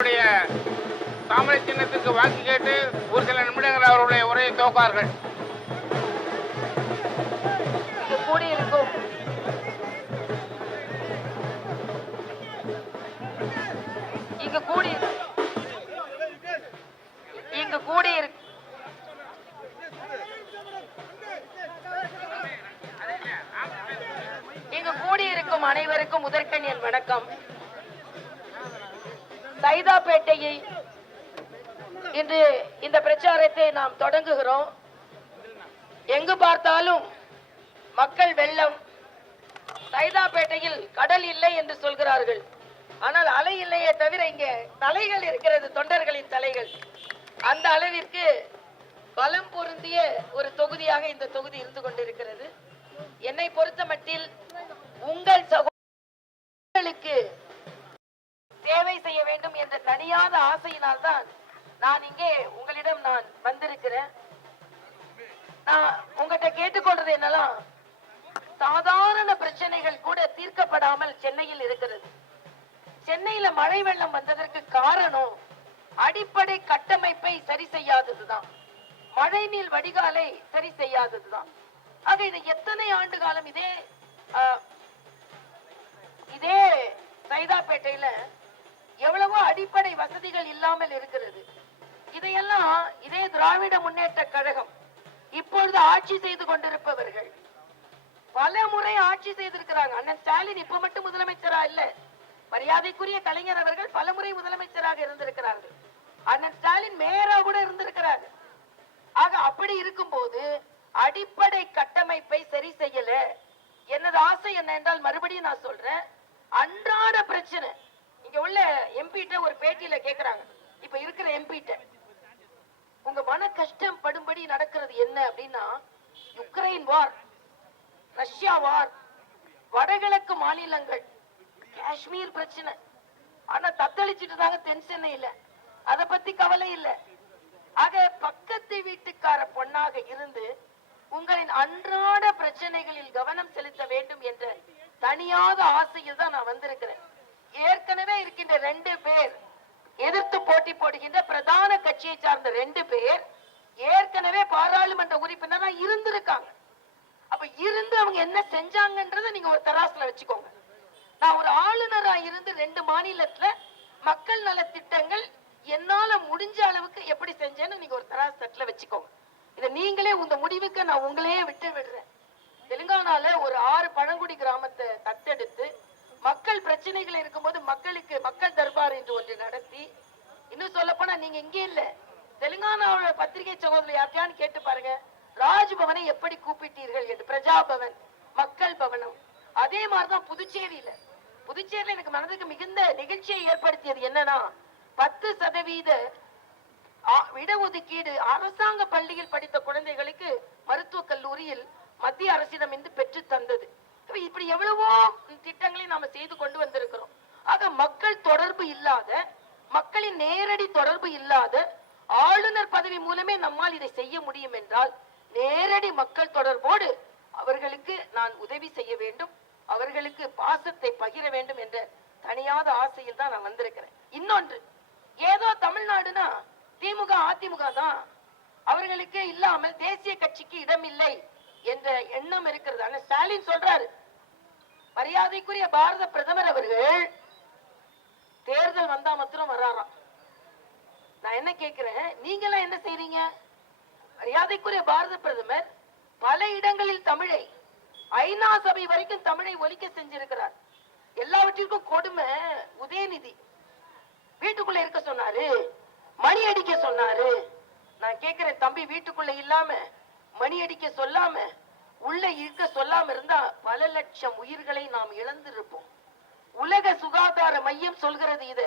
அவருடைய தாமரை சின்னத்துக்கு வாக்கு கேட்டு ஒரு சில நிமிடங்கள் அவருடைய உரையை துவக்கார்கள் இங்கு கூடியிருக்கும். இங்கு கூடி இங்கு கூடியிரு இங்கு கூடியிருக்கும் அனைவருக்கும் முதற்கண் என் வணக்கம். சைதாப்பேட்டையை இன்று இந்த பிரச்சாரத்தை நாம் தொடங்குகிறோம். எங்கு பார்த்தாலும் மக்கள் வெள்ளம் சைதாப்பேட்டையில் கடல் இல்லை என்று சொல்கிறார்கள். ஆனால் அலை இல்லையே தவிர இங்கே தலைகள் இருக்கிறது தொண்டர்களின் தலைகள். அந்த அளவிற்கு பலம் பொருந்திய ஒரு தொகுதியாக இந்த தொகுதி இருந்து கொண்டிருக்கிறது. என்னை பொறுத்த மட்டில் உங்கள் சகோ வேண்டும் என்ற தனியாத ஆசையினால்தான் நான் இங்கே உங்களிடம் நான் வந்திருக்கிறேன். நான் உங்ககிட்ட கேட்டுக்கொள்றது என்னலாம் சாதாரண பிரச்சனைகள் கூட தீர்க்கப்படாமல் சென்னையில் இருக்கிறது. சென்னையில மழை வெள்ளம் வந்ததற்கு காரணம் அடிப்படை கட்டமைப்பை சரி செய்யாததுதான். மழை நீர் வடிகாலை சரி செய்யாததுதான். ஆக இது எத்தனை ஆண்டு காலம் இதே இதே சைதாப்பேட்டையில எவ்வளவோ அடிப்படை வசதிகள் இல்லாமல் இருக்கிறது. இதையெல்லாம் இதே திராவிட முன்னேற்ற கழகம் இப்பொழுது ஆட்சி செய்து கொண்டிருப்பவர்கள். பல முறை ஆட்சி செய்திருக்கிறாங்க. அண்ணன் ஸ்டாலின் இப்ப மட்டும் முதலமைச்சரா இல்ல. மரியாதைக்குரிய கலைஞர் அவர்கள் பல முறை முதலமைச்சராக இருந்திருக்கிறார்கள். அண்ணன் ஸ்டாலின் மேயரா கூட இருந்திருக்கிறாரு. ஆக அப்படி இருக்கும் போது அடிப்படை கட்டமைப்பை சரி செய்யல. எனது ஆசை என்ன என்றால் மறுபடியும் நான் சொல்றேன். அன்றாட பிரச்சனை. இங்க உள்ள எம்பிட்ட ஒரு பேட்டியில கேக்குறாங்க. இப்ப இருக்கிற எம்பிட்ட உங்க மன கஷ்டம் படும்படி நடக்கிறது என்ன அப்படின்னா யுக்ரைன் வார் ரஷ்யா வார் வடகிழக்கு மாநிலங்கள் காஷ்மீர் பிரச்சனை. ஆனா தத்தளிச்சுட்டு தாங்க தென் சென்னையில அத பத்தி கவலை இல்ல. ஆக பக்கத்து வீட்டுக்கார பொண்ணாக இருந்து உங்களின் அன்றாட பிரச்சனைகளில் கவனம் செலுத்த வேண்டும் என்ற தனியாத ஆசையில் தான் நான் வந்திருக்கிறேன். ஏற்கனவே இருக்கின்ற ரெண்டு பேர் எதிர்த்து போட்டி போடுகின்ற பிரதான கட்சியை சார்ந்த ரெண்டு பேர் ஏற்கனவே பாராளுமன்ற உறுப்பினரா இருந்திருக்காங்க. அப்ப இருந்து அவங்க என்ன செஞ்சாங்கன்றத நீங்க ஒரு தராசுல வச்சுக்கோங்க. நான் ஒரு ஆளுநரா இருந்து ரெண்டு மாநிலத்துல மக்கள் நல திட்டங்கள் என்னால முடிஞ்ச அளவுக்கு எப்படி செஞ்சேன்னு நீங்க ஒரு தராசு தட்டுல வச்சுக்கோங்க. இதை நீங்களே இந்த முடிவுக்கு நான் உங்களையே விட்டு விடுறேன். தெலுங்கானால ஒரு ஆறு பழங்குடி கிராமத்தை தத்தெடுத்து மக்கள் பிரச்சனைகள் இருக்கும்போது மக்களுக்கு மக்கள் தர்பார் என்று ஒன்று நடத்தி இன்னும் சொல்ல போனா நீங்க இங்கே இல்ல. தெலுங்கானாவோட பத்திரிகை சகோதரர் யார்கிட்டயான்னு கேட்டு பாருங்க. ராஜ்பவனை எப்படி கூப்பிட்டீர்கள் என்று பிரஜாபவன் மக்கள் பவனம். அதே மாதிரிதான் புதுச்சேரியில. புதுச்சேரியில எனக்கு மனதுக்கு மிகுந்த நிகழ்ச்சியை ஏற்படுத்தியது என்னன்னா பத்து சதவீத இடஒதுக்கீடு அரசாங்க பள்ளியில் படித்த குழந்தைகளுக்கு மருத்துவக் கல்லூரியில் மத்திய அரசிடம் இருந்து பெற்று தந்தது. இப்படி எவ்வளவோ திட்டங்களை நாம செய்து கொண்டு வந்திருக்கிறோம். ஆக மக்கள் தொடர்பு இல்லாத மக்களின் நேரடி தொடர்பு இல்லாத ஆளுநர் பதவி மூலமே நம்மால் இதை செய்ய முடியும் என்றால் நேரடி மக்கள் தொடர்போடு அவர்களுக்கு நான் உதவி செய்ய வேண்டும் அவர்களுக்கு பாசத்தை பகிர வேண்டும் என்ற தனியாத ஆசையில் தான் நான் வந்திருக்கிறேன். இன்னொன்று ஏதோ தமிழ்நாடுனா திமுக அதிமுக தான் அவர்களுக்கு இல்லாமல் தேசிய கட்சிக்கு இடம் இல்லை என்ற எண்ணம் இருக்கிறது ஆனா ஸ்டாலின் சொல்றாரு. மரியாதைக்குரிய பாரத பிரதமர் அவர்கள் தேர்தல் வந்தா மாத்திரம் வராராம். நான் என்ன கேக்குறேன்? நீங்க எல்லாம் என்ன செய்றீங்க? மரியாதைக்குரிய பாரத பிரதமர் பல இடங்களில் தமிழை ஐநா சபை வரைக்கும் தமிழை ஒலிக்க செஞ்சிருக்கிறார். எல்லாவற்றிற்கும் கொடுமை உதயநிதி. வீட்டுக்குள்ள இருக்க சொன்னாரு மணி அடிக்க சொன்னாரு. நான் கேக்குறேன் தம்பி வீட்டுக்குள்ள இல்லாம மணி அடிக்க சொல்லாம உள்ள இருக்க சொல்லாம இருந்தா பல லட்சம் உயிர்களை நாம் இழந்திருப்போம். உலக சுகாதார மையம் சொல்கிறது இது.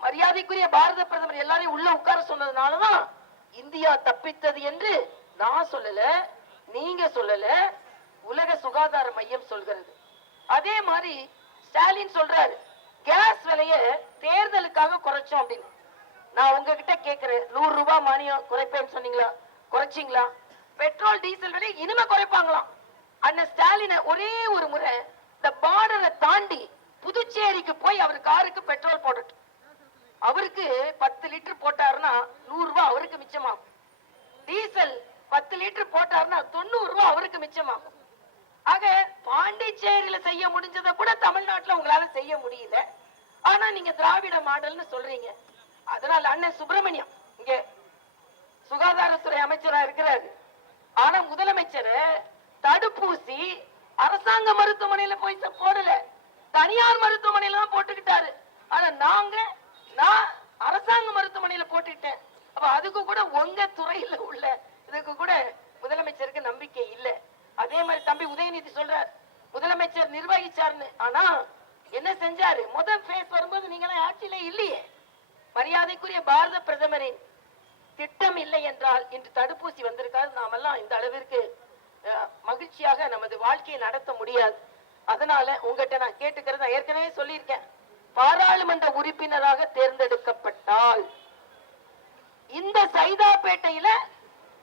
மரியாதைக்குரிய பாரத பிரதமர் எல்லாரையும் உள்ள உட்கார சொன்னதுனாலதான் இந்தியா தப்பித்தது என்று நான் சொல்லல நீங்க சொல்லல உலக சுகாதார மையம் சொல்கிறது. அதே மாதிரி ஸ்டாலின் சொல்றாரு கேஸ் விலைய தேர்தலுக்காக குறைச்சோம் அப்படின்னு. நான் உங்ககிட்ட கேக்குறேன் நூறு ரூபாய் மானியம் குறைப்பேன்னு சொன்னீங்களா? குறைச்சிங்களா? பெட்ரோல் டீசல் விலை இனிமே குறைப்பாங்களாம். அண்ணன் ஸ்டாலினை ஒரே ஒரு முறை இந்த பார்டரை தாண்டி புதுச்சேரிக்கு போய் அவர் காருக்கு பெட்ரோல் போடட்டும். அவருக்கு பத்து லிட்டர் போட்டாருன்னா நூறு ரூபாய் அவருக்கு மிச்சமாகும். டீசல் பத்து லிட்டர் போட்டாருன்னா தொண்ணூறு ரூபாய் அவருக்கு மிச்சமாகும். ஆக பாண்டிச்சேரியில செய்ய முடிஞ்சதை கூட தமிழ்நாட்டுல உங்களால செய்ய முடியல. ஆனா நீங்க திராவிட மாடல்னு சொல்றீங்க. அதனால அண்ணன் சுப்பிரமணியம் இங்க சுகாதாரத்துறை அமைச்சரா இருக்கிறாரு. ஆனா முதலமைச்சர் தடுப்பூசி அரசாங்க மருத்துவமனையில போய் ச- போடல. தனியார் மருத்துவமனையில தான் போட்டுக்கிட்டாரு. ஆனா நாங்க நான் அரசாங்க மருத்துவமனையில போட்டுக்கிட்டேன். அப்ப அதுக்கு கூட உங்க துறையில உள்ள இதுக்கு கூட முதலமைச்சருக்கு நம்பிக்கை இல்ல. அதே மாதிரி தம்பி உதயநிதி சொல்றார் முதலமைச்சர் நிர்வகிச்சாருன்னு. ஆனா என்ன செஞ்சாரு? முதல் பேஸ் வரும்போது நீங்களாம் ஆட்சியில இல்லையே. மரியாதைக்குரிய பாரத பிரதமரின் திட்டம் இல்லை என்றால் இன்று தடுப்பூசி வந்திருக்காது. நாமெல்லாம் இந்த அளவிற்கு மகிழ்ச்சியாக நமது வாழ்க்கையை நடத்த முடியாது. அதனால உங்ககிட்ட நான் கேட்டுக்கிறது நான் ஏற்கனவே சொல்லியிருக்கேன். பாராளுமன்ற உறுப்பினராக தேர்ந்தெடுக்கப்பட்டால் இந்த சைதாப்பேட்டையில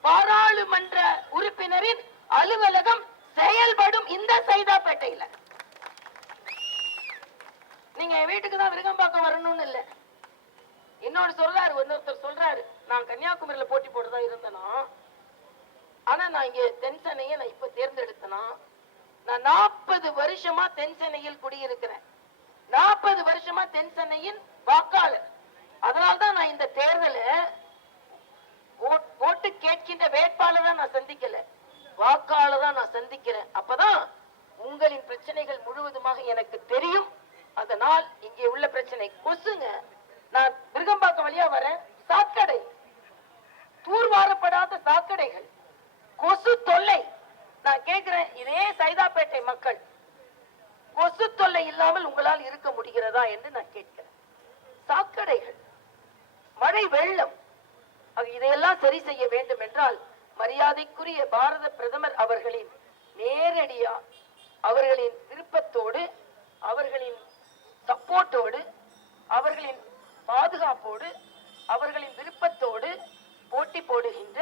பாராளுமன்ற உறுப்பினரின் அலுவலகம் செயல்படும் இந்த சைதாப்பேட்டையில. நீங்க என் வீட்டுக்கு தான் விருகம்பாக்கம் வரணும்னு இல்லை. இன்னொரு சொல்றாரு இன்னொருத்தர் சொல்றாரு. நான் கன்னியாகுமரியில போட்டி போட்டுதான் இருந்தேனா ஆனா நான் இங்கே தென் சென்னையை நான் இப்போ தேர்ந்தெடுத்தனா நான் நாற்பது வருஷமா தென் சென்னையில் குடியிருக்கிறேன். நாற்பது வருஷமா தென் சென்னையின் வாக்காளர். அதனால்தான் நான் இந்த தேர்தலை ஓட்டு கேட்கின்ற வேட்பாளரை நான் சந்திக்கல. தான் நான் சந்திக்கிறேன். அப்பதான் உங்களின் பிரச்சனைகள் முழுவதுமாக எனக்கு தெரியும். அதனால் இங்கே உள்ள பிரச்சனை. கொசுங்க. நான் விருகம்பாக்கம் வழியா வரேன். சாக்கடை. தூர்வாரப்படாத சாக்கடைகள். கொசு தொல்லை. நான் கேட்கிறேன் இதே சைதாப்பேட்டை மக்கள் கொசு தொல்லை இல்லாமல் உங்களால் இருக்க முடிகிறதா என்று நான் கேட்கிறேன். சாக்கடைகள் மழை வெள்ளம் இதையெல்லாம் சரி செய்ய வேண்டும் என்றால் மரியாதைக்குரிய பாரத பிரதமர் அவர்களின் நேரடியா அவர்களின் விருப்பத்தோடு அவர்களின் சப்போர்ட்டோடு அவர்களின் பாதுகாப்போடு அவர்களின் விருப்பத்தோடு போட்டி போடுகின்ற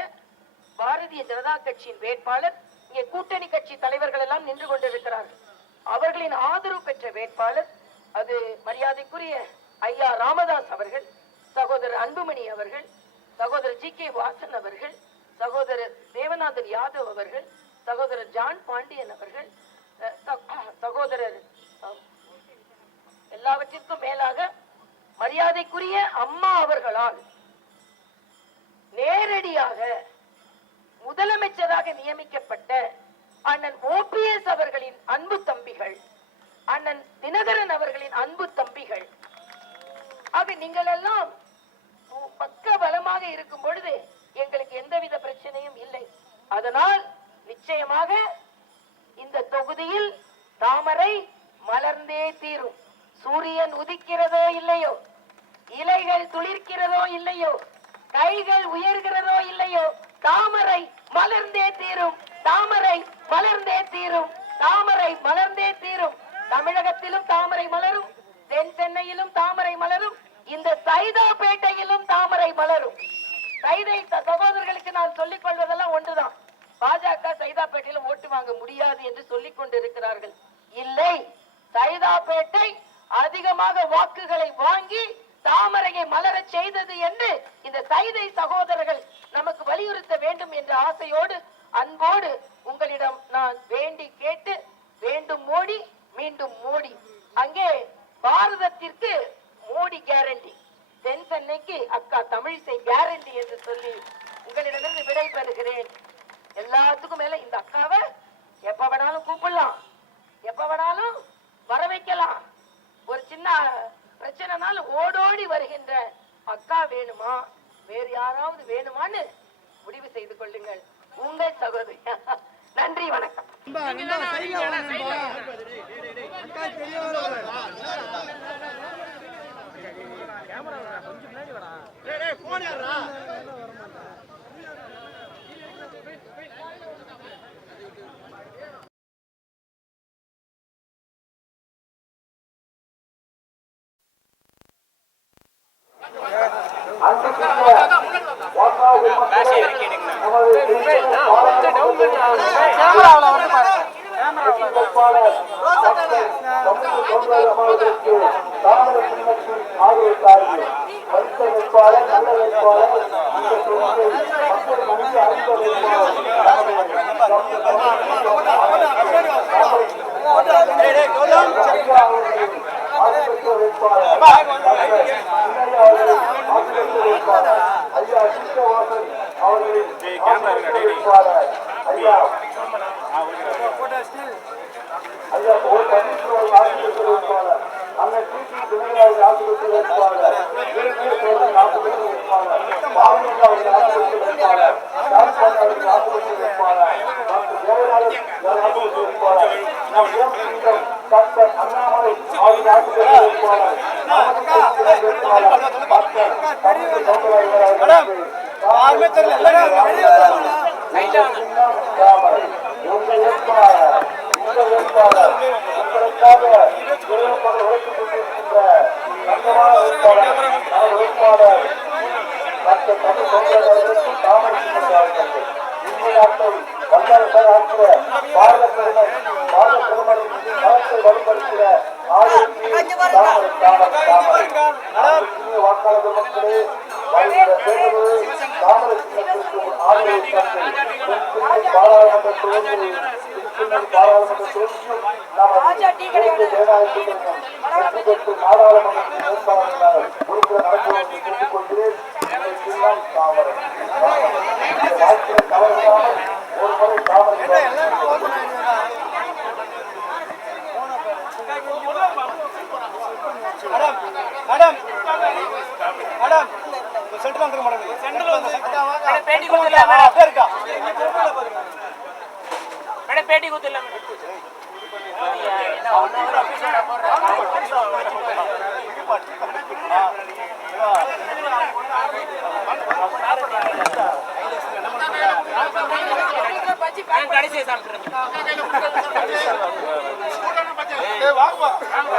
பாரதிய ஜனதா கட்சியின் வேட்பாளர் இங்கே கூட்டணி கட்சி தலைவர்கள் எல்லாம் நின்று கொண்டிருக்கிறார்கள். அவர்களின் ஆதரவு பெற்ற வேட்பாளர் அது மரியாதைக்குரிய ஐயா ராமதாஸ் அவர்கள் சகோதரர் அன்புமணி அவர்கள் சகோதரர் ஜி கே வாசன் அவர்கள் சகோதரர் தேவநாதன் யாதவ் அவர்கள் சகோதரர் ஜான் பாண்டியன் அவர்கள் சகோதரர் எல்லாவற்றிற்கும் மேலாக மரியாதைக்குரிய அம்மா அவர்களால் நேரடியாக முதலமைச்சராக நியமிக்கப்பட்ட அண்ணன் ஓபிஎஸ் அவர்களின் அன்பு தம்பிகள் அண்ணன் தினகரன் அவர்களின் அன்பு தம்பிகள். ஆக நீங்கள் எல்லாம் பக்க பலமாக இருக்கும் பொழுது எங்களுக்கு எந்தவித பிரச்சனையும் இல்லை. அதனால் நிச்சயமாக இந்த தொகுதியில் தாமரை மலர்ந்தே தீரும். சூரியன் உதிக்கிறதோ இல்லையோ இலைகள் துளிர்க்கிறதோ இல்லையோ கைகள் உயர்கிறதோ இல்லையோ தாமரை மலர்ந்தே தீரும் தாமரை மலர்ந்தே தீரும் தாமரை மலர்ந்தே தீரும். தமிழகத்திலும் தாமரை மலரும் தென் சென்னையிலும் தாமரை மலரும் இந்த சைதாப்பேட்டையிலும் தாமரை மலரும். சைதை சகோதரர்களுக்கு நான் சொல்லிக் கொள்வதெல்லாம் ஒன்றுதான். பாஜக சைதாப்பேட்டையில ஓட்டு வாங்க முடியாது என்று சொல்லிக் கொண்டிருக்கிறார்கள். இல்லை சைதாப்பேட்டை அதிகமாக வாக்குகளை வாங்கி தாமரையை மலரச் செய்தது என்று இந்த சைதை சகோதரர்கள் நமக்கு வலியுறுத்த வேண்டும் என்ற ஆசையோடு அன்போடு உங்களிடம் நான் வேண்டி கேட்டு வேண்டும் மோடி மீண்டும் மோடி. அங்கே பாரதத்திற்கு மோடி கேரண்டி தென் சென்னைக்கு அக்கா தமிழிசை கேரண்டி என்று சொல்லி உங்களிடமிருந்து விடை பெறுகிறேன். எல்லாத்துக்கும் மேல இந்த அக்காவை எப்ப வேணாலும் கூப்பிடலாம். எப்ப வேணாலும் வர வைக்கலாம் ஒரு சின்ன பிரச்சனைனாலும் ஓடோடி வருகின்ற அக்கா வேணுமா? வேறு யாராவது வேணுமான்னு முடிவு செய்து கொள்ளுங்கள். உங்கள் சகோதரி நன்றி வணக்கம். தாமரை சின்னத்தில் ஆதரவு நல்ல வேட்பாளர் இந்த தொகுதியில் மக்கள் மனதில் அறிந்த மேடம் யாருமே தெரியல சின்னத்திலே தாமரை சின்னத்திற்கு ஆதரவு மேடம் மேடம். சென்ட்ரல் வந்துருக்க மாட்டேங்குது சென்ட்ரல் வந்து மேடம் பேட்டி கொடுத்துல மேடம் அங்க இருக்கா? மேடம் பேட்டி கொடுத்துல கடைசியை சாப்பிட்டுருக்கேன் வாங்குவா வாங்குவா